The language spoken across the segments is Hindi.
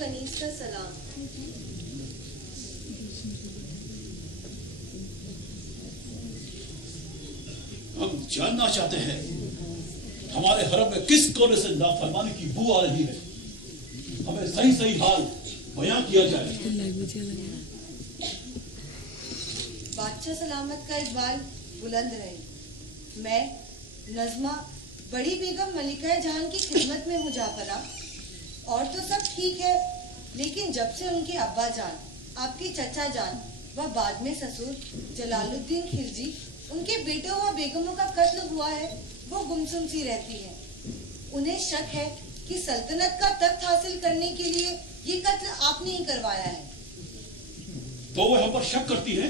कनीज का सलाम। हम जानना चाहते हैं हमारे हरम में किस कोने से नाफरमानी की बू आ रही है। हमें सही सही हाल बयां किया जाए। बादशाह सलामत का इकबाल बुलंद रहे। मैं नज़्मा बड़ी बेगम मलिका जहां की खिदमत में हूँ जाफरा। और तो सब ठीक है, लेकिन जब से उनके अब्बा जान, आपके चचा जान व बाद में ससुर जलालुद्दीन खिलजी, उनके बेटों व बेगमों का कत्ल हुआ है, वो गुमसुम सी रहती है। उन्हें शक है कि सल्तनत का तख्त हासिल करने के लिए ये कत्ल आपने ही करवाया है। तो वो हम पर शक करती है,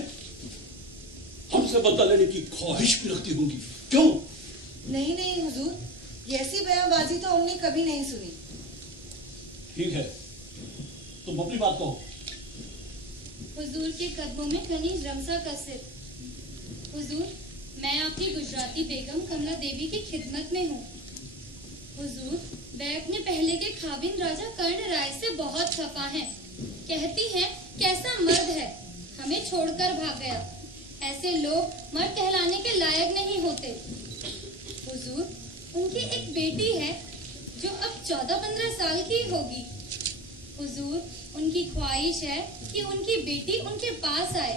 हमसे बदला लेने की ख्वाहिश भी रखती होंगी। क्यों? नहीं नहीं हुजूर, ये ऐसी बयानबाजी तो हमने कभी नहीं सुनी। ठीक है, तुम अपनी बात कहो। हुजूर के कदमों में कनीज रमजा का सिर। हुजूर, मैं आपकी गुजराती बेगम कमला देवी की खिदमत में हूँ। हुजूर, मैं अपने पहले के खाबिन राजा कर्ण राय से बहुत खफा है। कहती हैं कैसा मर्द है, हमें छोड़कर भाग गया। ऐसे लोग मर्द कहलाने के लायक नहीं होते। हुजूर, उनकी एक बेटी है जो अब 14-15 साल की होगी। हुजूर, उनकी ख्वाहिश है कि उनकी बेटी उनके पास आए।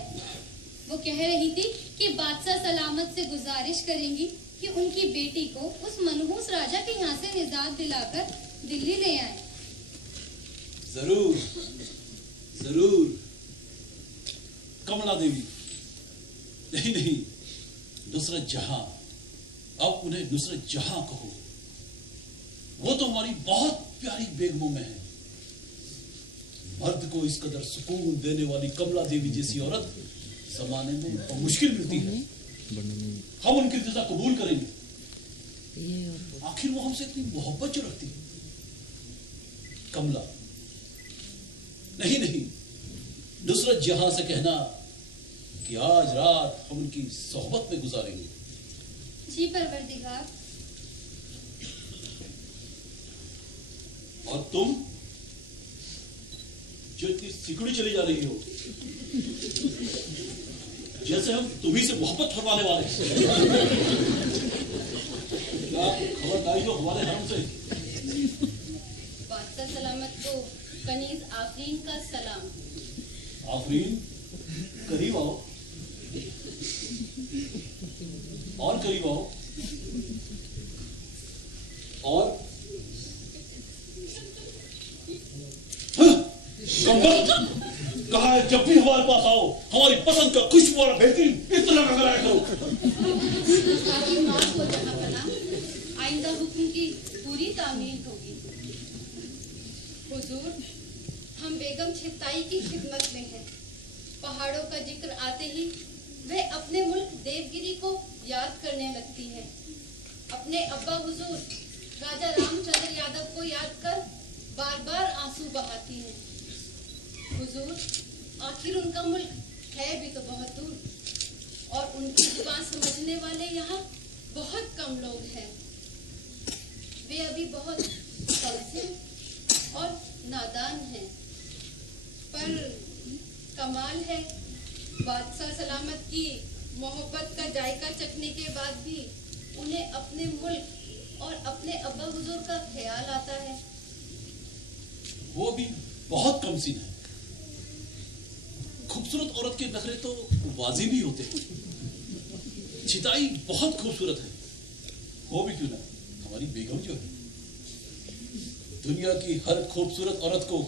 वो कह रही थी कि बादशाह सलामत से गुजारिश करेंगी कि उनकी बेटी को उस मनहूस राजा के यहाँ से निजात दिलाकर दिल्ली ले आए। जरूर जरूर कमला देवी, नहीं, नुसरत जहां। अब उन्हें नुसरत जहां कहो। वो तो हमारी बहुत प्यारी बेगमों में है। मर्द को इस कदर सुकून देने वाली कमला देवी जैसी औरत जमाने में बहुत मुश्किल मिलती है। हम उनकी रज़ा कबूल करेंगे। आखिर वो हमसे इतनी मोहब्बत जो रखती है। कमला, नहीं, नुसरत जहां से कहना कि आज रात हम उनकी सोहबत में गुजारेंगे। जी परवरदिगार। और तुम जो इतनी सिकुड़ी चली जा रही हो, जैसे हम तुम्ही से मोहब्बत फरमाने वाले हैं। क्या खबरदारी हो हमारे हरम से। बादशाह सलामत को कनीज आफरीन का सलाम। आफरीन, करीब आओ और करीब आओ। और कहा है जब भी हमारे पास आओ हमारी पसंद का खुशबू वाला बेहतरीन इतना कराया करो। माफ हो जाना बना, आइंदा हुक्म की पूरी तामील होगी। हुजूर, हम बेगम छिताई की खिदमत में हैं। पहाड़ों का जिक्र आते ही वह अपने मुल्क देवगिरी को याद करने लगती है। अपने अब्बा हुजूर राजा रामचंद्र यादव को याद कर बार बार आंसू बहाती है। हुजूर, आखिर उनका मुल्क है भी तो बहुत दूर और उनकी जुबान समझने वाले यहाँ बहुत कम लोग हैं। वे अभी बहुत कमसिन और नादान हैं। पर कमाल है, बादशाह सलामत की मोहब्बत का जायका चखने के बाद भी उन्हें अपने मुल्क और अपने अब्बा हुजूर का ख्याल आता है। वो भी बहुत कमसिन है। खूबसूरत औरत के नखरे तो वाजिब ही होते हैं। छिताई बहुत खूबसूरत है, हो भी क्यों ना हमारी बेगम जो है। दुनिया की हर खूबसूरत औरत को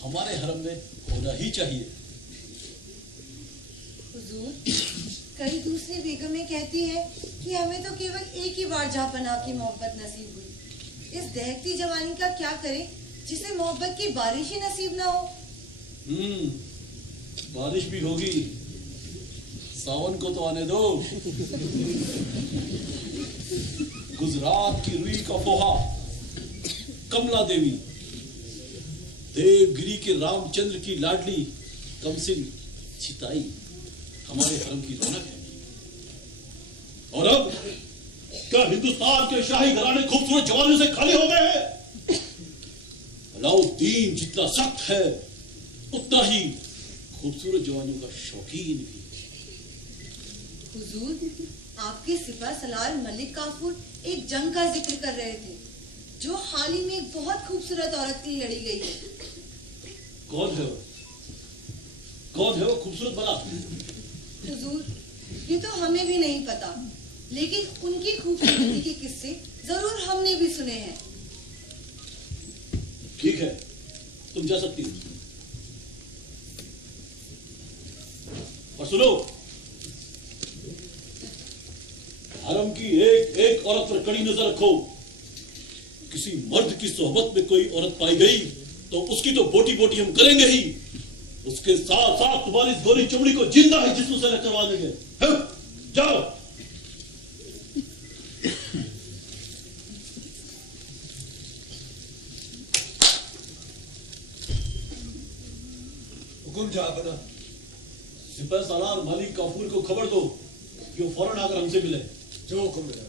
हमारे हरम में होना ही चाहिए। हुजूर, कई दूसरी बेगमें कहती है कि हमें तो केवल एक ही बार जहांपनाह की मोहब्बत नसीब हुई। इस दहकती जवानी का क्या करें जिसे मोहब्बत की बारिश ही नसीब ना हो। बारिश भी होगी, सावन को तो आने दो। गुजरात की रुई का पोहा कमला देवी, देवगिरी के रामचंद्र की लाडली कमसिन छिताई हमारे हरम की रौनक है। और अब क्या हिंदुस्तान के शाही घराने खूबसूरत जवानों से खाली हो गए हैं? अलाउद्दीन जितना सख्त है उतना ही खूबसूरत जवानियों का शौकीन भी। हुजूर, आपके सिपह सलार मलिक काफूर एक जंग का जिक्र कर रहे थे जो हाल ही में एक बहुत खूबसूरत औरत के लिए लड़ी गई है। कौन है वो? कौन है वो खूबसूरत बला? हुजूर, ये तो हमें भी नहीं पता, लेकिन उनकी खूबसूरती के किस्से जरूर हमने भी सुने हैं। ठीक है, तुम जा सकती हो। और सुनो, हरम की एक एक औरत पर कड़ी नजर रखो। किसी मर्द की सोहबत में कोई औरत पाई गई तो उसकी तो बोटी बोटी हम करेंगे ही, उसके साथ साथ तुम्हारी इस गोरी चमड़ी को जिंदा ही जिस्म से करवा देंगे। जाओ। हुकुम जहां सिपह सालार मलिक काफूर को खबर दो कि वो फौरन आकर हमसे मिले। जो हुकुम मिला।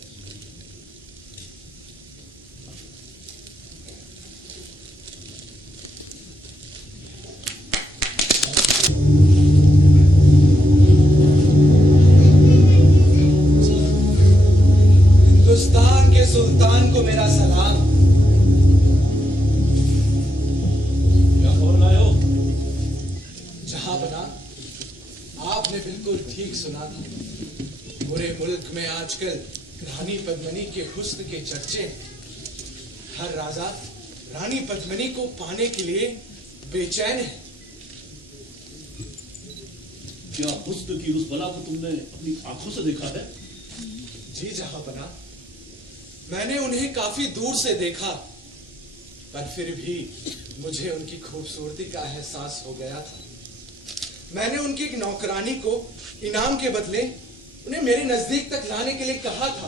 हिंदुस्तान के सुल्तान को मेरा सलाम। क्या खबर लाए हो? जहां बना, आपने बिल्कुल ठीक सुना था। पूरे मुल्क में आजकल रानी पद्मिनी के हुस्न के चर्चे। हर राजा रानी पद्मिनी को पाने के लिए बेचैन है। क्या हुस्न की उस बला को तुमने अपनी आंखों से देखा है? जी जहां बना, मैंने उन्हें काफी दूर से देखा, पर फिर भी मुझे उनकी खूबसूरती का एहसास हो गया था। मैंने उनकी एक नौकरानी को इनाम के बदले उन्हें मेरे नजदीक तक लाने के लिए कहा था,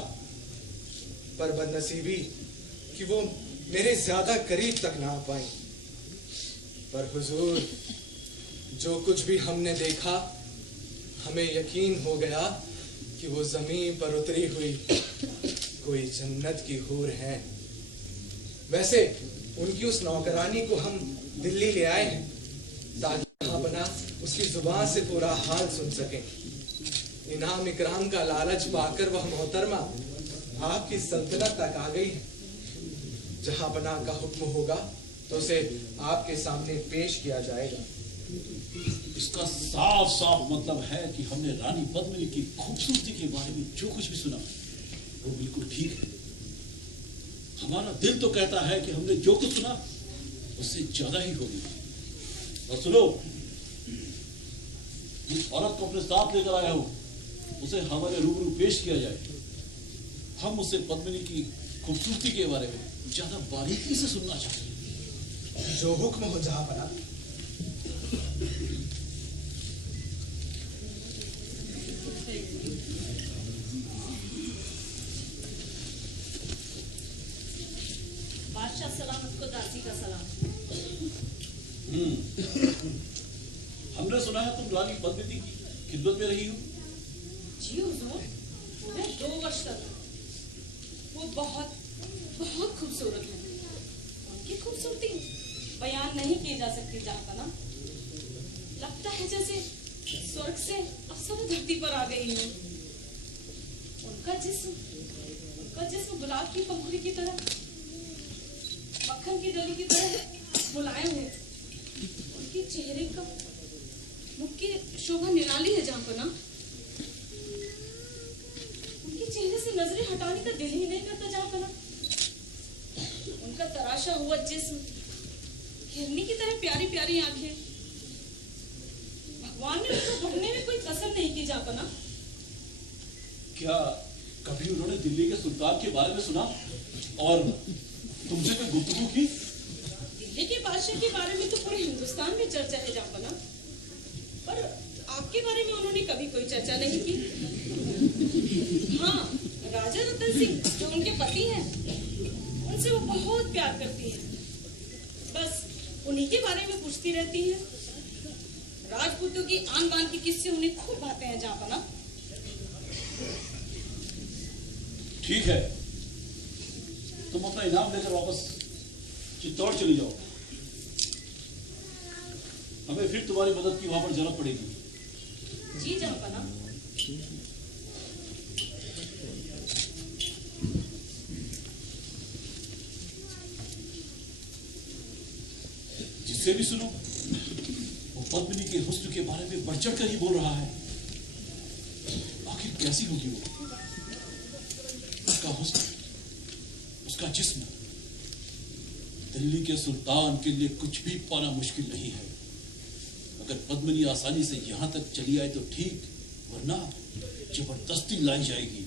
पर बदनसीबी कि वो मेरे ज्यादा करीब तक ना आ पाई। पर हुजूर, जो कुछ भी हमने देखा, हमें यकीन हो गया कि वो जमीन पर उतरी हुई कोई जन्नत की हूर है। वैसे उनकी उस नौकरानी को हम दिल्ली ले आए हैं ताकि यहाँ बना उसकी जुबान से पूरा हाल सुन सकें। इनाम इकराम का लालच पाकर वह मोहतरमा आपकी सल्तनत तक आ गई है। जहां बना का हुक्म होगा तो उसे आपके सामने पेश किया जाएगा। इसका साफ साफ मतलब है कि हमने रानी पद्मिनी की खूबसूरती के बारे में जो कुछ भी सुना वो बिल्कुल ठीक है। हमारा दिल तो कहता है कि हमने जो कुछ सुना उससे ज्यादा ही होगी। और सुनो, जिस औरत को अपने साथ लेकर आया हूं उसे हमारे रूबरू पेश किया जाए। हम उसे पद्मिनी की खूबसूरती के बारे में ज्यादा बारीकी से सुनना चाहते हैं। जो हुक्म हो जहां बना। बादशाह सलामत को दासी का सलाम। हमने सुना है तुम रानी पद्मिनी की खिदमत में रही हो। जी हुजूर, मैं 2 वर्ष तक। वो बहुत बहुत खूबसूरत है। उनकी खूबसूरती बयान नहीं की जा सकती जहां ना। लगता है जैसे स्वर्ग से अफसर धरती पर आ गई है। उनका जिस्म गुलाब की पंखुड़ी की तरह, मक्खन की डली की तरह मुलायम है। उनके चेहरे का मुख की शोभा निराली है जहां पर ना। उनके चेहरे से नजरें हटाने का दिल ही नहीं करता जहां पर ना। उनका तराशा हुआ जिस्म, हिरनी की तरह प्यारी प्यारी आंखें। भगवान ने उनको बढ़ने में कोई कसर नहीं की जहां पर ना। क्या कभी उन्होंने दिल्ली के सुल्तान के बारे में सुना और तुमसे कोई गुफ्तगू की? दिल्ली के बादशाह के बारे में तो पूरे हिंदुस्तान में चर्चा है जहां पर ना, पर आपके बारे में उन्होंने कभी कोई चर्चा नहीं की। हाँ, राजा रतन सिंह जो उनके पति हैं, उनसे वो बहुत प्यार करती हैं। बस उन्हीं के बारे में पूछती रहती हैं। राजपूतों की आन बान के किस्से उन्हें खूब भाते हैं जहां पर ना। ठीक है, तुम अपना इनाम लेकर वापस चित्तौड़ चली जाओ। हमें फिर तुम्हारी मदद की वहां पर जरूरत पड़ेगी। जी जहांपना। जिससे भी सुनो वो पद्मिनी के हुस्न के बारे में बढ़ चढ़ कर ही बोल रहा है। आखिर कैसी होगी वो? उसका हुस्न, उसका जिस्म दिल्ली के सुल्तान के लिए कुछ भी पाना मुश्किल नहीं है। अगर पद्मिनी आसानी से यहां तक चली आए तो ठीक, वरना जबरदस्ती लाई जाएगी।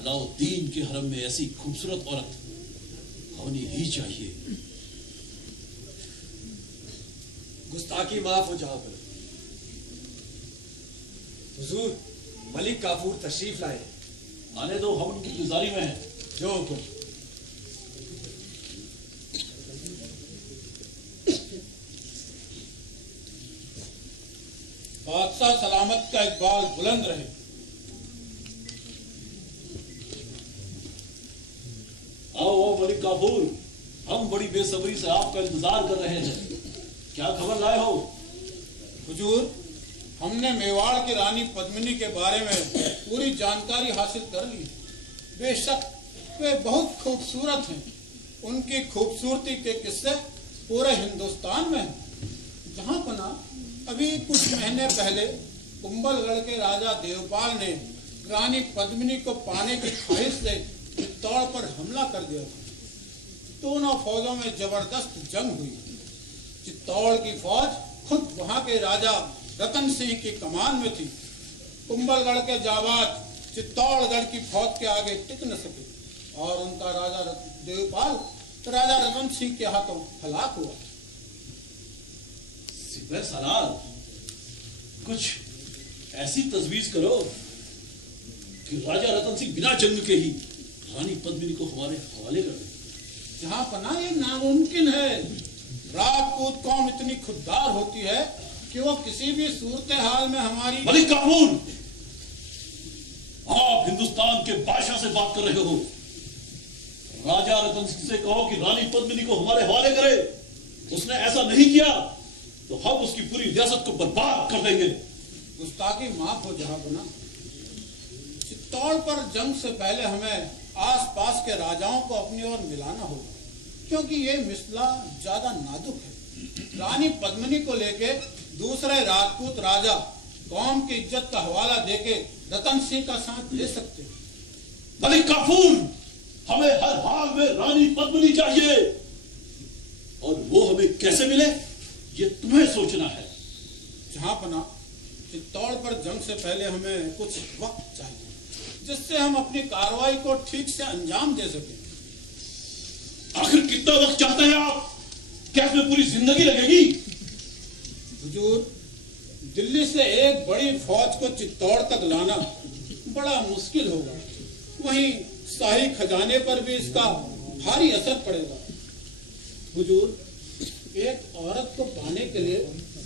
अलाउद्दीन के हरम में ऐसी खूबसूरत औरत होनी ही चाहिए। गुस्ताखी माफ हो जहांपना। हुजूर, मलिक काफूर तशरीफ लाए। आने दो, हम उनकी गुजारी में हैं। जो हुकुम। बादशाह सलामत का इकबाल बुलंद रहे। आओ आओ मलिक काफूर, हम बड़ी बेसब्री से आपका इंतजार कर रहे हैं। क्या खबर लाए हो? हुजूर, हमने मेवाड़ की रानी पद्मिनी के बारे में पूरी जानकारी हासिल कर ली। बेशक वे बहुत खूबसूरत हैं। उनकी खूबसूरती के किस्से पूरे हिंदुस्तान में हैं। जहांपना, अभी कुछ महीने पहले कुंभलगढ़ के राजा देवपाल ने रानी पद्मिनी को पाने की ख्वाहिश से चित्तौड़ पर हमला कर दिया था। दोनों फौजों में जबरदस्त जंग हुई। चित्तौड़ की फौज खुद वहां के राजा रतन सिंह की कमान में थी। कुंभलगढ़ के जाबाज चित्तौड़गढ़ की फौज के आगे टिक न सके और उनका राजा देवपाल राजा रतन सिंह के हाथों हलाक हुआ। सिपह सालार, कुछ ऐसी तजवीज करो कि राजा रतन सिंह बिना जंग के ही रानी पद्मिनी को हमारे हवाले कर दे। जहांपना, ये नामुमकिन है। राजपूत कौम इतनी खुददार होती है कि वो किसी भी सूरत हाल में हमारी। मलिक काफूर, आप हिंदुस्तान के बादशाह से बात कर रहे हो। राजा रतन सिंह से कहो कि रानी पद्मिनी को हमारे हवाले करे। उसने ऐसा नहीं किया तो हम उसकी पूरी रियासत को बर्बाद कर देंगे। गुस्ताखी माफ हो जहांपना। चित्तौड़ पर जंग से पहले हमें आसपास के राजाओं को अपनी ओर मिलाना होगा, क्योंकि ये मिसला ज्यादा नाजुक है। रानी पद्मिनी को लेके दूसरे राजपूत राजा कौम की इज्जत का हवाला देके रतन सिंह का साथ दे सकते हैं। मलिक काफूर, हमें हर हाल में रानी पद्मिनी चाहिए, और वो हमें कैसे मिले ये तुम्हें सोचना है। जहांपना, चित्तौड़ पर जंग से पहले हमें कुछ वक्त चाहिए, जिससे हम अपनी कार्रवाई को ठीक से अंजाम दे सकें। आखिर कितना वक्त चाहते हैं आप? क्या इसमें पूरी जिंदगी लगेगी? हुजूर, दिल्ली से एक बड़ी फौज को चित्तौड़ तक लाना बड़ा मुश्किल होगा। वहीं शाही खजाने पर भी इसका भारी असर पड़ेगा। हुजूर, एक औरत को पाने के लिए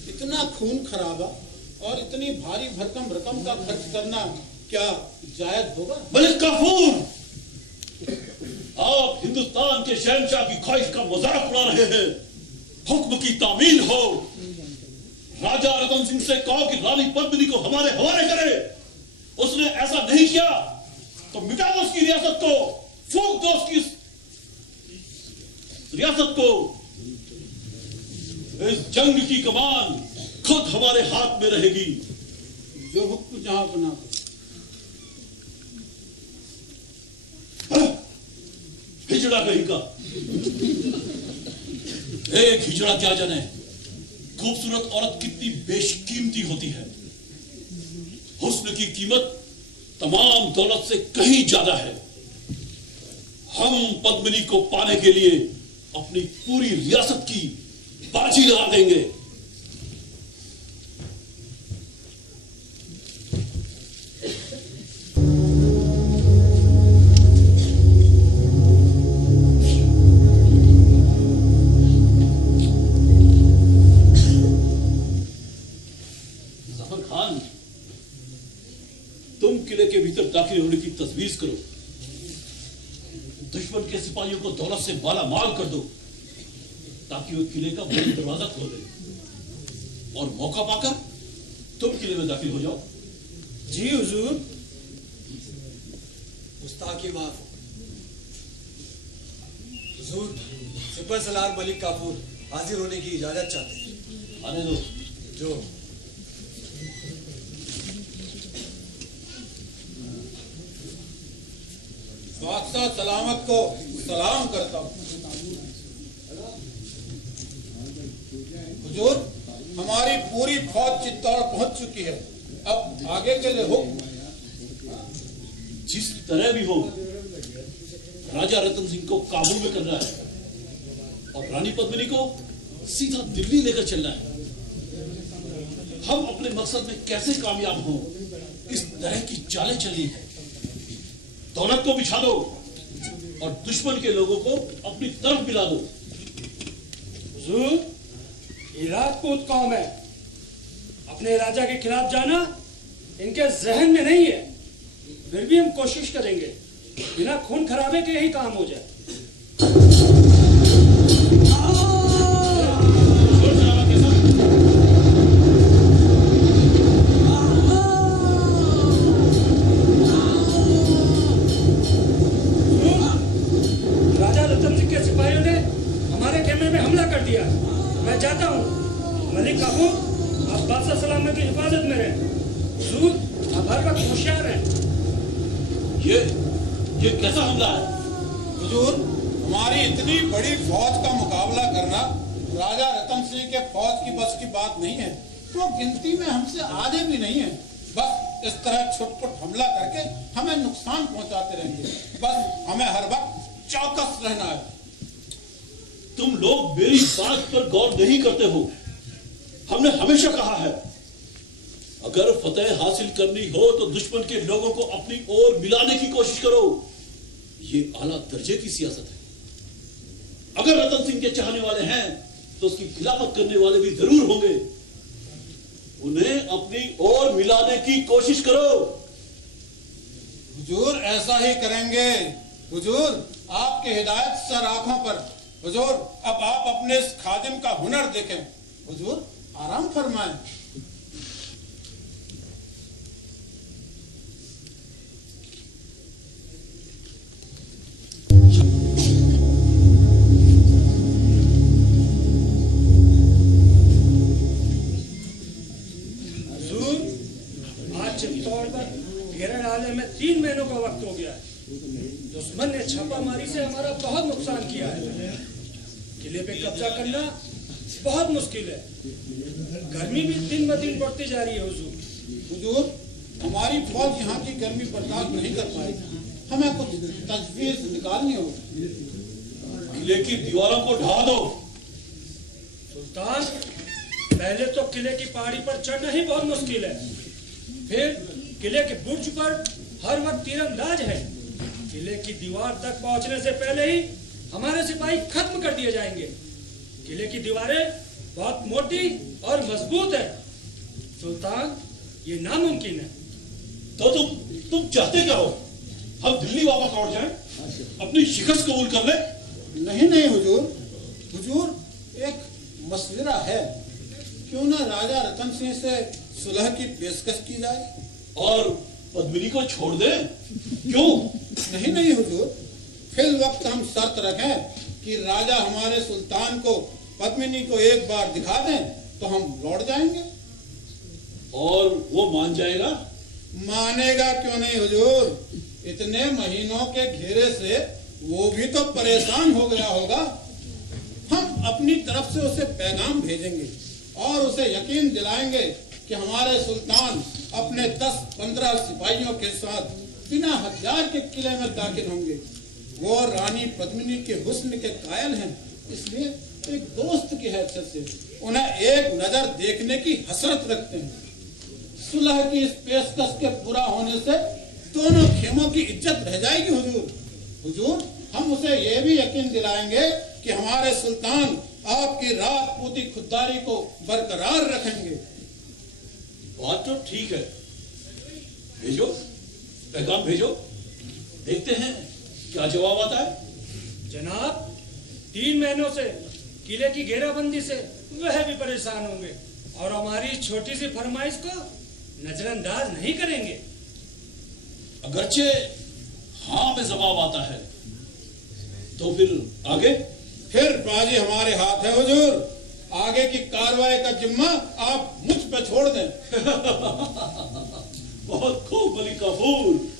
इतना खून खराबा और इतनी भारी भरकम रकम का खर्च करना क्या जायज होगा? मलिक काफूर, आप हिंदुस्तान के शहंशाह की ख्वाहिश का मजाक उड़ा रहे हैं। हुक्म की तामील हो। राजा रतन सिंह से कहो कि रानी पद्मिनी को हमारे हवाले करे। उसने ऐसा नहीं किया तो मिटा दो उसकी रियासत को, फूंक दो उसकी रियासत को। इस जंग की कमान खुद हमारे हाथ में रहेगी। जो हुक्म जहांपना। हिजड़ा कहीं का। एक हिजड़ा क्या जाने खूबसूरत औरत कितनी बेशकीमती होती है। हुस्न की कीमत तमाम दौलत से कहीं ज्यादा है। हम पद्मिनी को पाने के लिए अपनी पूरी रियासत की बाजी लगा देंगे। जफर खान, तुम किले के भीतर दाखिल होने की तजवीज करो। दुश्मन के सिपाहियों को दौलत से माला माल कर दो ताकि वो किले का बड़ा दरवाजा खोल दे। और मौका पाकर तुम किले में दाखिल हो जाओ। जी हुजूर। गुस्ताखी माफ। हुजूर, सिपर सलार मलिक काफूर हाजिर होने की इजाजत चाहते हैं। आने दो। जो बादशाह सलामत को सलाम करता हूँ। हुजूर, हमारी पूरी फौज चित्तौड़ पहुंच चुकी है। अब आगे के लिए हुक्म। जिस तरह भी हो राजा रतन सिंह को काबू में करना है और रानी पद्मिनी को सीधा दिल्ली लेकर चलना है। हम अपने मकसद में कैसे कामयाब हों, इस तरह की चालें चलनी है। दौलत को बिछा दो और दुश्मन के लोगों को अपनी तरफ मिला दो। हुजूर, ये राजपूत कौम है, अपने राजा के खिलाफ जाना इनके जहन में नहीं है। फिर भी हम कोशिश करेंगे बिना खून खराबे के यही काम हो जाए। राजा रतन सिंह के सिपाहियों ने हमारे खेमे में हमला कर दिया। मैं जाता हूँ। मलिक काफूर, आप बादशाह सलामत की हिफाजत में रहें। हुजूर, आप हर वक्त होशियार हैं। ये कैसा हमला है? हुजूर, हमारी इतनी बड़ी फौज का मुकाबला करना राजा रतन सिंह के फौज की बस की बात नहीं है। वो गिनती में हमसे आधे भी नहीं है। बस इस तरह छुटपुट हमला करके हमें नुकसान पहुंचाते रहेंगे। बस हमें हर वक्त चौकस रहना है। तुम लोग मेरी बात पर गौर नहीं करते हो। हमने हमेशा कहा है, अगर फतेह हासिल करनी हो तो दुश्मन के लोगों को अपनी ओर मिलाने की कोशिश करो। ये आला दर्जे की सियासत है। अगर रतन सिंह के चाहने वाले हैं तो उसकी खिलाफत करने वाले भी जरूर होंगे। उन्हें अपनी ओर मिलाने की कोशिश करो। हुजूर, ऐसा ही करेंगे। हुजूर, आपकी हिदायत सर आंखों पर। हुजूर, अब आप अपने इस खादिम का हुनर देखें। हुजूर, आराम फरमाएं। चित्तौड़ पर घेरा डालने में 3 महीनों का वक्त हो गया है। दुश्मन ने छापामारी से हमारा बहुत नुकसान किया है। किले पे कब्जा करना बहुत मुश्किल है। गर्मी भी दिन ब दिन बढ़ती जा रही है। हुजूर, हमारी फौज यहाँ की गर्मी बर्दाश्त नहीं कर पाएगी। हमें कुछ तजवीज निकालनी होगी। किले की दीवारों को ढा दो। सुल्तान, पहले तो किले की पहाड़ी पर चढ़ना ही बहुत मुश्किल है। फिर किले के बुर्ज पर हर वक्त तीरंदाज है। किले की दीवार तक पहुंचने से पहले ही हमारे सिपाही खत्म कर दिए जाएंगे। किले की दीवारें बहुत मोटी और मजबूत है। सुल्तान, ये नामुमकिन है। तो तुम चाहते क्या हो? हम दिल्ली वापस लौट जाएं, अपनी शिकस्त कबूल कर ले? नहीं हुजूर। हुजूर, एक मशवरा है। क्यों ना राजा रतन सिंह से सुलह की पेशकश की जाए और पद्मिनी को छोड़ दे। क्यों? नहीं हुजूर, फिल वक्त हम शर्त रखें कि राजा हमारे सुल्तान को पद्मिनी को एक बार दिखा दें तो हम लौट जाएंगे। और वो मान जाएगा? मानेगा क्यों नहीं हुजूर। इतने महीनों के घेरे से वो भी तो परेशान हो गया होगा। हम अपनी तरफ से उसे पैगाम भेजेंगे और उसे यकीन दिलाएंगे कि हमारे सुल्तान अपने 10-15 सिपाहियों के साथ बिना हथियार के किले में दाखिल होंगे। वो रानी पद्मिनी के हुस्न के कायल हैं, इसलिए एक दोस्त की हैसियत से उन्हें एक नजर देखने की हसरत रखते हैं। सुलह की इस पेशकश के पूरा होने से दोनों खेमों की इज्जत रह जाएगी। हुजूर, हम उसे यह भी यकीन दिलाएंगे कि हमारे सुल्तान आपकी राजपूती खुददारी को बरकरार रखेंगे। बात तो ठीक है, भेजो, पैगाम भेजो, देखते हैं क्या जवाब आता है। जनाब, 3 महीनों से किले की घेराबंदी से वह भी परेशान होंगे। और हमारी छोटी सी फरमाइश को नजरअंदाज नहीं करेंगे। अगरचे हाँ में जवाब आता है तो फिर आगे? फिर बाजी हमारे हाथ है हुजूर। आगे की कार्रवाई का जिम्मा आप मुझ पे छोड़ दें। बहुत खूब मलिक काफूर।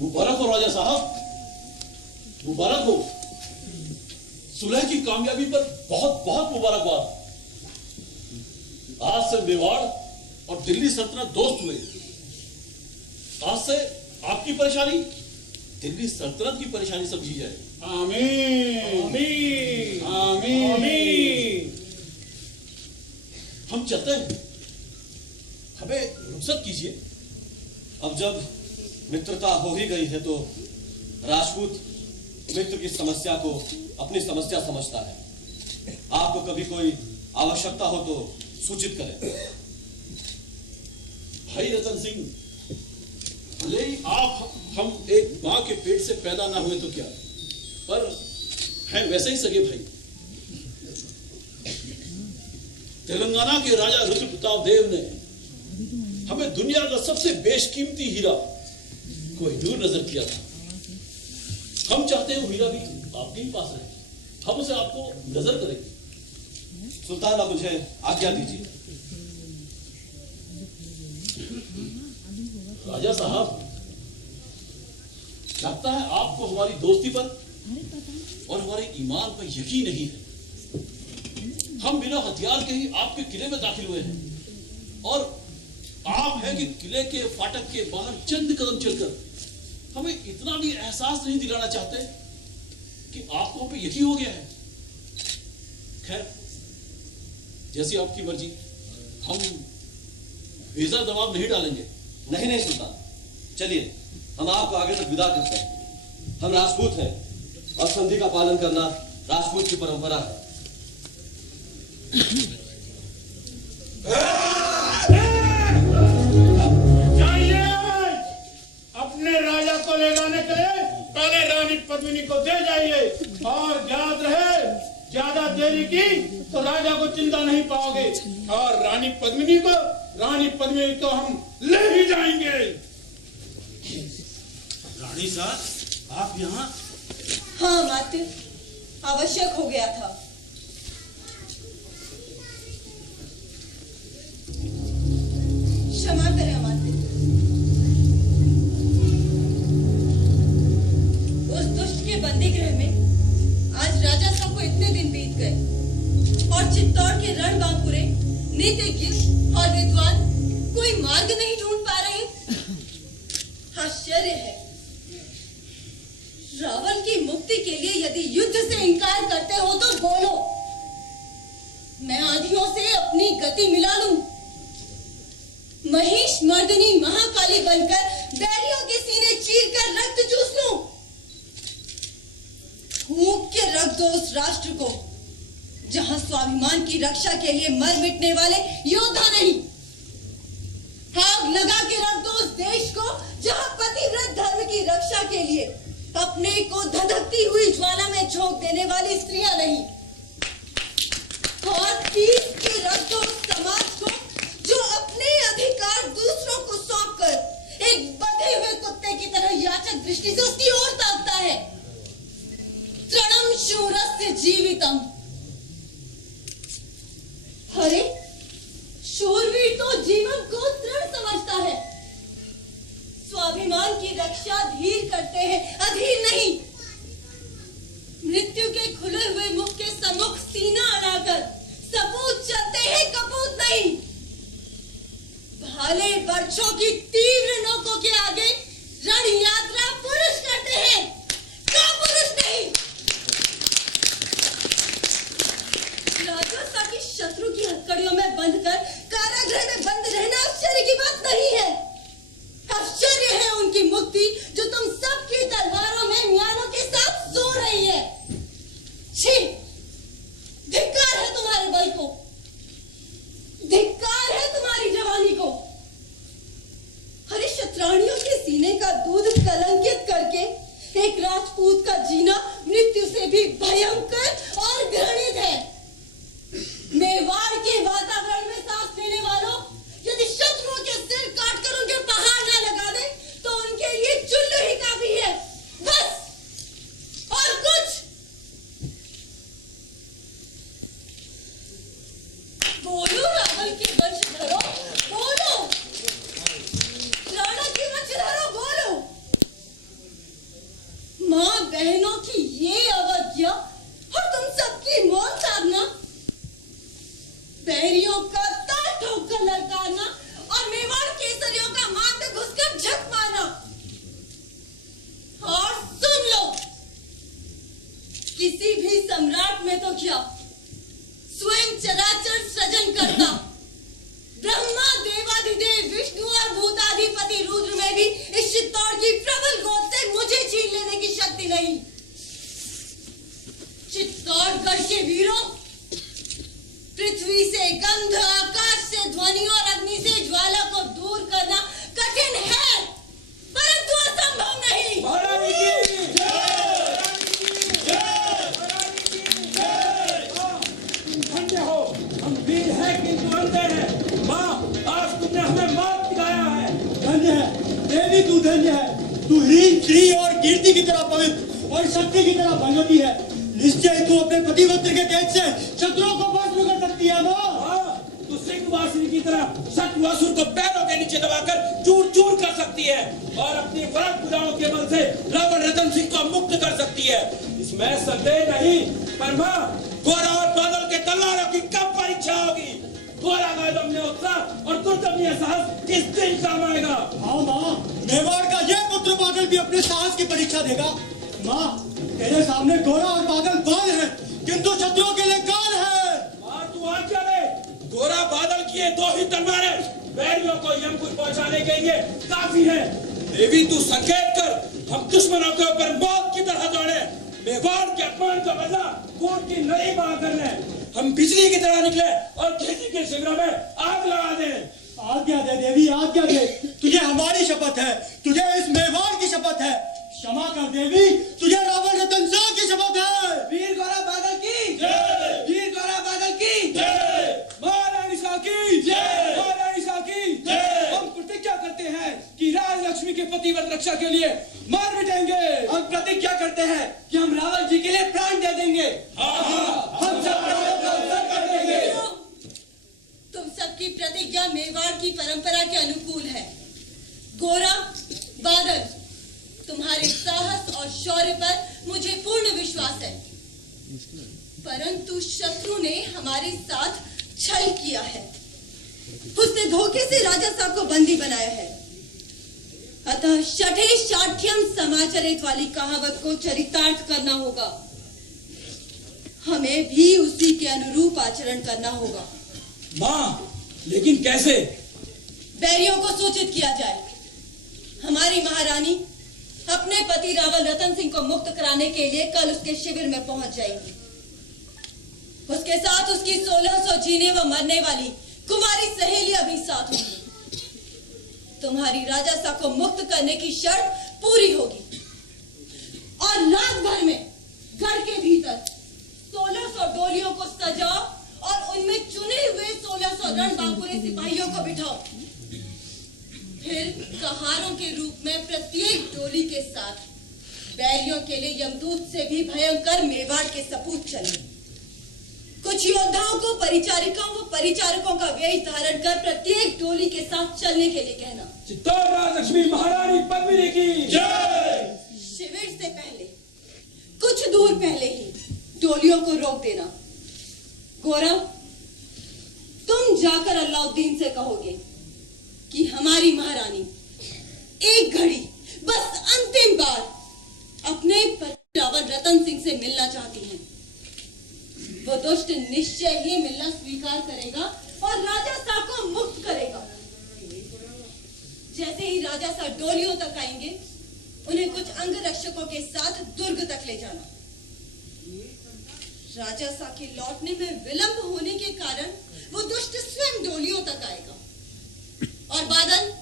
मुबारक हो राजा साहब, मुबारक हो। सुलह की कामयाबी पर बहुत बहुत मुबारकबाद। आज से मेवाड़ और दिल्ली सल्तनत दोस्त हुए। आज से आपकी परेशानी दिल्ली सल्तनत की परेशानी समझी जाए। आमीन आमीन आमीन आमीन। हम चलते हैं, हमें रुखसत कीजिए। अब जब मित्रता हो ही गई है तो राजपूत मित्र की समस्या को अपनी समस्या समझता है। आपको कभी कोई आवश्यकता हो तो सूचित करें। भाई रतन सिंह, भले ही आप हम एक मां के पेट से पैदा ना हुए तो क्या, पर हैं वैसे ही सगे भाई। तेलंगाना के राजा रुद्र प्रताप देव ने हमें दुनिया का सबसे बेशकीमती हीरा कोहिनूर नजर किया था। हम चाहते हैं वो हीरा भी आपके ही पास रहे, हम उसे आपको नजर करेंगे। सुल्तान, अब मुझे आज्ञा दीजिए। राजा साहब, लगता है आपको हमारी दोस्ती पर और हमारे ईमान पर यकीन नहीं है। हम बिना हथियार के ही आपके किले में दाखिल हुए हैं और आप हैं कि किले के फाटक के बाहर चंद कदम चलकर हमें इतना भी एहसास नहीं दिलाना चाहते कि आपको हम पे यकीन हो गया है। खैर, जैसी आपकी मर्जी, हम बेजा दबाव नहीं डालेंगे। नहीं नहीं सुल्तान, चलिए हम आपको आगे तक विदा करते हैं। हम राजपूत हैं और संधि का पालन करना राजपूत की परंपरा है। अपने राजा को ले जाने के लिए पहले रानी पद्मिनी को दे जाइए, और याद रहे ज्यादा देरी की तो राजा को चिंता नहीं पाओगे, और रानी पद्मिनी को हम ले ही जाएंगे। रानी साहब, आप यहाँ? हाँ माते, आवश्यक हो गया था। क्षमा करें माते। उस दुष्ट के बंदी गृह में आज राजा साहब को इतने दिन बीत गए और चित्तौड़ के रणबांकुरे नीतिज्ञ और विद्वान कोई मार्ग नहीं ढूंढ पा रहे। आश्चर्य है। रावण की मुक्ति के लिए यदि युद्ध से इनकार करते हो तो बोलो, मैं आंधियों से अपनी गति मिला लूं। महिष मर्दिनी महाकाली बनकर बैरियों के सीने चीरकर रक्त चूस लूं। फूंक के रख दो उस राष्ट्र को जहां स्वाभिमान की रक्षा के लिए मर मिटने वाले योद्धा नहीं। आग लगा के रख दो उस देश को जहां पतिव्रत धर्म की रक्षा के लिए अपने को धधकती हुई ज्वाला में झोंक देने वाली स्त्रियां नहीं। और पीस के रख दो उस समाज को जो अपने अधिकार दूसरों को सौंपकर एक बंधे हुए कुत्ते की तरह याचक दृष्टि से उसकी ओर ताकता है। तृणम शूरस्य जीवितम। अरे शूरवीर तो जीवन को तृण समझता है। स्वाभिमान की रक्षा धीर करते हैं, अधीर नहीं। मृत्यु के खुले हुए मुख के सम्मुख सीना अड़ाकर सपूत चलते हैं, कपूत नहीं। भाले बर्छों की तीव्र नोकों के आगे रण यात्रा पुरुष करते हैं, जल की वंशधरो बोलो, राणा की वंशधरो बोलो। माँ बहनों की ये अवज्ञा और तुम सबकी मौत साधना, बैरियों का ताल ठोक कर ललकारना और मेवाड़ केसरियों का मान में घुसकर झक मारना। और सुन लो, किसी भी सम्राट में तो क्या, स्वयं चराचर सृजन करता ब्रह्मा देवाधिदेव विष्णु और भूताधिपति रुद्र में भी इस चित्तौड़ की प्रबल गोद से मुझे छीन लेने की शक्ति नहीं। चित्तौड़गढ़ के वीरों, पृथ्वी से गंध, आकाश से ध्वनि और अग्नि से ज्वाला को दूर करना कठिन है, परंतु असंभव नहीं। धन्य हो, हम वीर हैं किंतु अंधे हैं। माँ, आज तुमने हमें मात दिलाया है। धन्य है देवी, तू धन्य है। तू हीन, श्री और कीर्ति की तरह पवित्र और शक्ति की तरह भगवती है। निश्चय तू अपने पतिव्रत के तेज से शत्रुओं को भस्म कर सकती है। तू सिंहवासिनी की तरह शत्रुआसुर को पैरों के नीचे दबाकर चूर चूर कर सकती है और अपनी वरद भुजाओं के बल से रावण रतन सिंह को मुक्त कर सकती है, इसमें संदेह नहीं। पर माँ, गोरा और बादल के तलवारों की कब परीक्षा होगी? गोरा का दम्य उत्साह और दुर्दम्य साहस किस दिन काम आएगा? हाँ माँ, मेवाड़ का ये पुत्र बादल भी अपने साहस की परीक्षा देगा। माँ, तेरे सामने गोरा और बादल बाल है, किंतु शत्रुओं के लिए काल है। माँ, तू आज्ञा दे। गोरा बादल की ये 2 ही तलवारें बैरियों को यमपुर पहुंचाने के लिए काफी है। देवी, तू संकेत कर, हम दुश्मनों के ऊपर मौत की तरह दौड़े, मेवाड़ के अपमान का बदला खून की नई बाह कर लें। हम बिजली की तरह निकले और खेती के शिविरों में आग लगा दें। आज्ञा दे देवी, आज्ञा दे। तुझे हमारी शपथ है, तुझे इस मेवाड़ की शपथ है। क्षमा कर देवी, तुझे रावण रतन सिंह की शपथ है। वीर गोरा बादल की जय, वीर गोरा बादल की जय, महारानी शाह की जय, महारानी शाह की जय। हम प्रतिज्ञा करते हैं कि राज लक्ष्मी के पतिव्रत रक्षा के लिए मार मिटेंगे। हम प्रतिज्ञा करते हैं कि हम रावण जी के लिए प्राण दे देंगे। हम सब प्राणों का उत्सर्ग कर देंगे। तुम सबकी प्रतिज्ञा मेवाड़ की परंपरा के अनुकूल है। गोरा, बादल, तुम्हारे साहस और शौर्य पर मुझे पूर्ण विश्वास है, परंतु शत्रु ने हमारे साथ छल किया है। उसने धोखे से राजा साहब को बंदी बनाया है। अतः शठे शाठ्यम समाचरित वाली कहावत को चरितार्थ करना होगा। हमें भी उसी के अनुरूप आचरण करना होगा। माँ, लेकिन कैसे? बैरियों को सूचित किया जाए। हमारी महारानी अपने पति रावण रतन सिंह को मुक्त कराने के लिए कल उसके शिविर में पहुंच जाएंगी। उसके साथ उसकी 1600 जीने व मरने वाली कुमारी सहेलियां भी साथ होंगी। तुम्हारी राजा को मुक्त करने की शर्त पूरी होगी और रात भर में गढ़ के भीतर 1600 डोलियों को सजाओ और उनमें चुने हुए 1600 रणबांकुरे सिपाहियों को बिठाओ। फिर कहारों के रूप में प्रत्येक डोली के साथ बैरियों के लिए यमदूत से भी भयंकर मेवाड़ के सपूत चले। कुछ योद्धाओं को परिचारिकाओं व परिचारकों का वेश धारण कर प्रत्येक डोली के साथ चलने के लिए कहना। चित्तौड़ राजलक्ष्मी महारानी पद्मिनी की जय। शिविर से पहले कुछ दूर पहले ही डोलियों को रोक देना। गोरा, तुम जाकर अलाउद्दीन से कहोगे कि हमारी महारानी एक घड़ी, बस अंतिम बार, अपने पति रावण रतन सिंह से मिलना चाहती हैं। वो दुष्ट निश्चय ही मिलना स्वीकार करेगा और राजा साहब को मुक्त करेगा। जैसे ही राजा साहब डोलियों तक आएंगे, उन्हें कुछ अंगरक्षकों के साथ दुर्ग तक ले जाना। राजा साहब के लौटने में विलंब होने के कारण वो दुष्ट स्वयं डोलियों तक आएगा और बादल,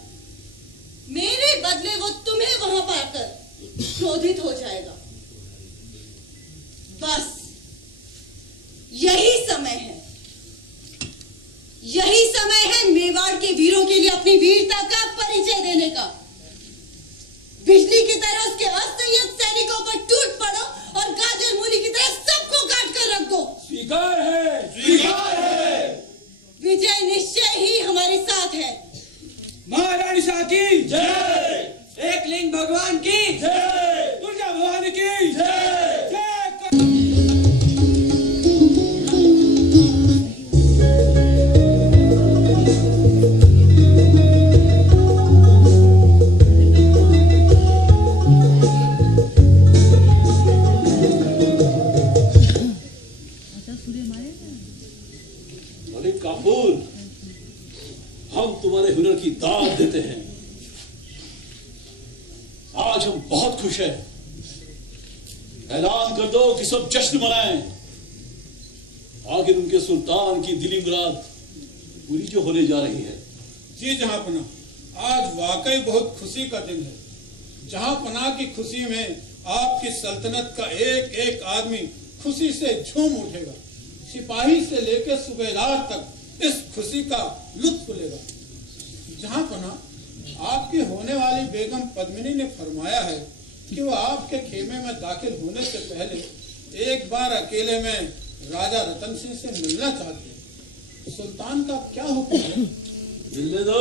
मेरे बदले वो तुम्हें वहां पाकर क्रोधित हो जाएगा। बस यही समय है मेवाड़ के वीरों के लिए अपनी वीरता का परिचय देने का। बिजली की तरह उसके असंयत सैनिकों पर टूट पड़ो और गाजर मूली की तरह सबको काट कर रख दो। स्वीकार है, स्वीकार है। विजय निश्चय की जय। एक लिंग भगवान की जय। दुर्गा भवानी की जय। जय। मलिक काफूर, हम तुम्हारे हुनर की दाद देते हैं। आज हम बहुत खुश हैं। ऐलान कर दो कि सब जश्न मनाएं। आखिर उनके सुल्तान की दिली मुराद पूरी जो होने जा रही है। जी जहांपना, आज वाकई बहुत खुशी का दिन है। जहांपना की खुशी में आपकी सल्तनत का एक एक आदमी खुशी से झूम उठेगा। सिपाही से लेकर सूबेदार तक इस खुशी का लुत्फ लेगा। जहांपना, आपकी होने वाली बेगम पद्मिनी ने फरमाया है कि वो आपके खेमे में दाखिल होने से पहले एक बार अकेले में राजा रतन सिंह से मिलना चाहती है। सुल्तान का क्या हुक्म है? मिलने दो,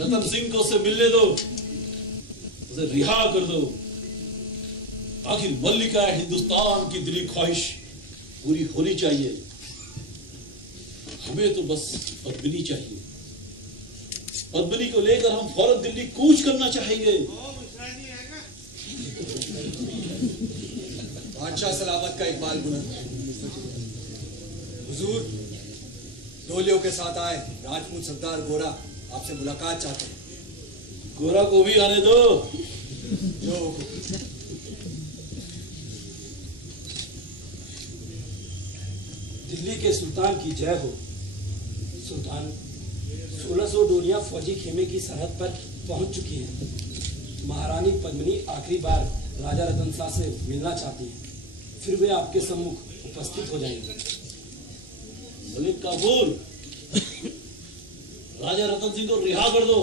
रतन सिंह को उसे मिलने दो, उसे रिहा कर दो। आखिर मल्लिका हिंदुस्तान की दिली ख्वाहिश पूरी होनी चाहिए। हमें तो बस पद्मिनी चाहिए। पद्मिनी को लेकर हम फौरन दिल्ली कूच करना चाहेंगे। बादशाह सलामत का इकबाल बुलंद। हुजूर, डोलियों के साथ आए राजपूत सरदार गोरा आपसे मुलाकात चाहते हैं। गोरा को भी आने दो। जो हुक्म। दिल्ली के सुल्तान की जय हो। सुल्तान, 1600 डोलियां फौजी खेमे की सरहद पर पहुंच चुकी हैं। महारानी पद्मिनी आखिरी बार राजा रतन शाह से मिलना चाहती हैं। फिर वे आपके सम्मुख उपस्थित हो जाएंगे। मलिक काफूर, राजा रतन सिंह को रिहा कर दो।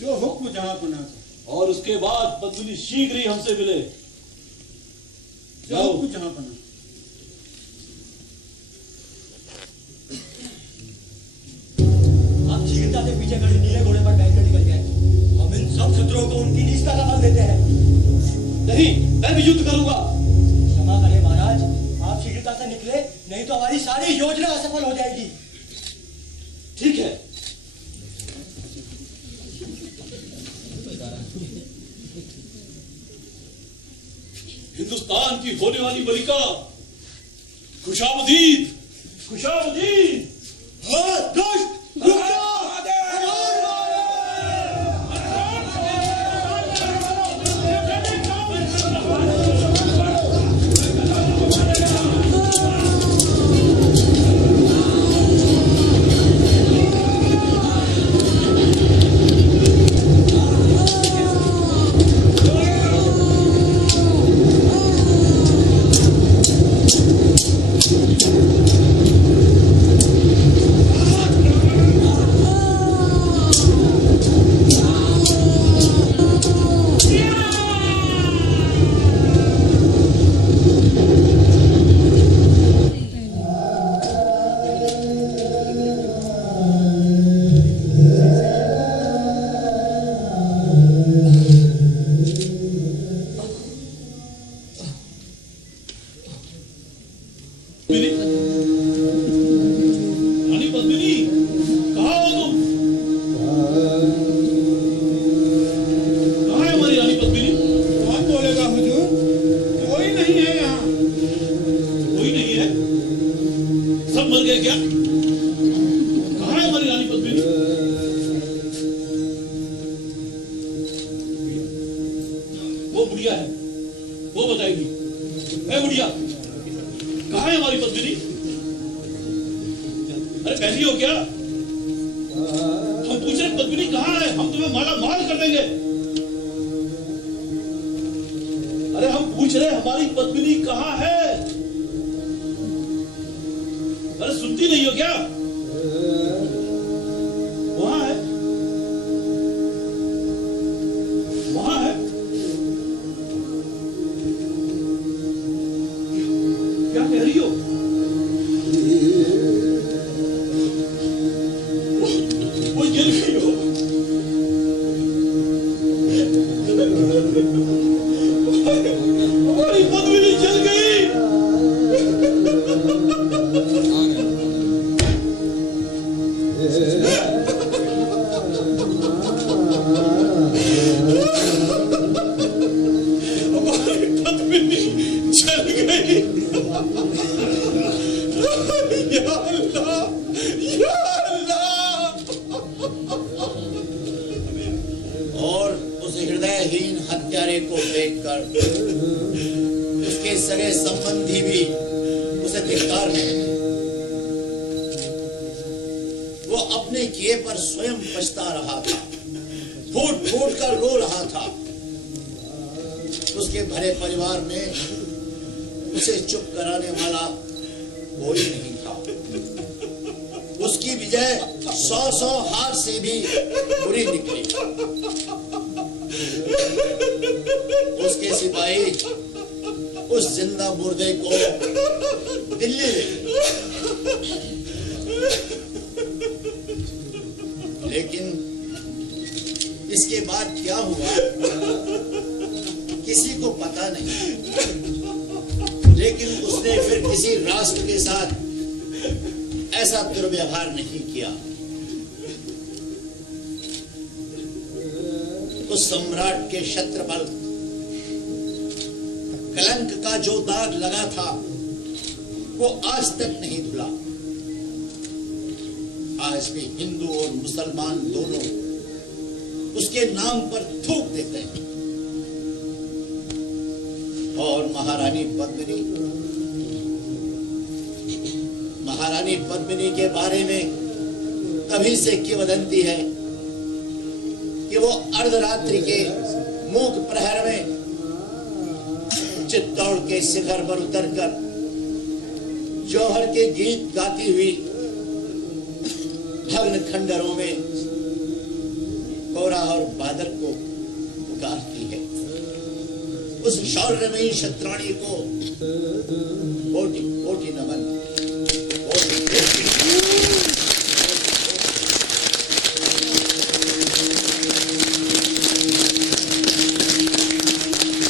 जो हुक्म जहांपना। और उसके बाद पद्मिनी शीघ्र ही हमसे मिले। जो हुक्म जहांपना। आप शीघ्रता से पीछे खड़े नीले घोड़े पर बैठकर निकल गए। हम इन सब शत्रुओं को उनकी नीच का नमन देते हैं। नहीं, मैं भी युद्ध करूंगा। क्षमा करें महाराज, आप शीघ्रता से निकले, नहीं तो हमारी सारी योजना असफल हो जाएगी। ठीक है। हिंदुस्तान की होने वाली मलिका खुशामदीद, खुशामदीद। दुष्ट, रुक जाओ। रानी पद्मिनी, कहाँ हो तुम? कहाँ है हमारी रानी पद्मिनी? कौन बोलेगा हुजूर? कोई नहीं है यहाँ। कोई नहीं है? सब मर गए क्या? कहाँ है हमारी रानी पद्मिनी? वो बुढ़िया है, वो बताएगी। मैं बुढ़िया, कहाँ है हमारी पद्मिनी? अरे पहली हो क्या? हम पूछ रहे पद्मिनी कहाँ है? हम तुम्हें माला माल कर देंगे। अरे हम पूछ रहे हमारी पद्मिनी कहाँ है? अरे सुनती नहीं हो क्या? वहां है, वहां है। क्या कह रही हो? वो ये या अल्लाह, या अल्लाह। और उस हृदयहीन हत्यारे को देखकर उसके सगे संबंधी भी उसे धिक्कारने लगे। वो अपने किए पर स्वयं पछता रहा था, फूट फूट कर रो रहा था। उसके भरे परिवार में उसे चुप कराने वाला कोई नहीं था। उसकी विजय 100 हार से भी बुरी निकली। उसके सिपाही उस जिंदा मुर्दे को दिल्ली ले गए। लेकिन इसके बाद क्या हुआ किसी को पता नहीं। लेकिन उसने फिर किसी राष्ट्र के साथ ऐसा दुर्व्यवहार नहीं किया। उस सम्राट के छत्रबल कलंक का जो दाग लगा था वो आज तक नहीं धुला। आज भी हिंदू और मुसलमान दोनों उसके नाम पर थूक देते हैं। और महारानी पद्मिनी के बारे में तभी से किंवदंती है कि वो अर्धरात्रि के मूक प्रहर में चित्तौड़ के शिखर पर उतरकर जौहर के गीत गाती हुई भग्न खंडरों में कोरा और बादल को पुकारती है। उस शौर्यमयी क्षत्राणी को कोटि कोटि नमन।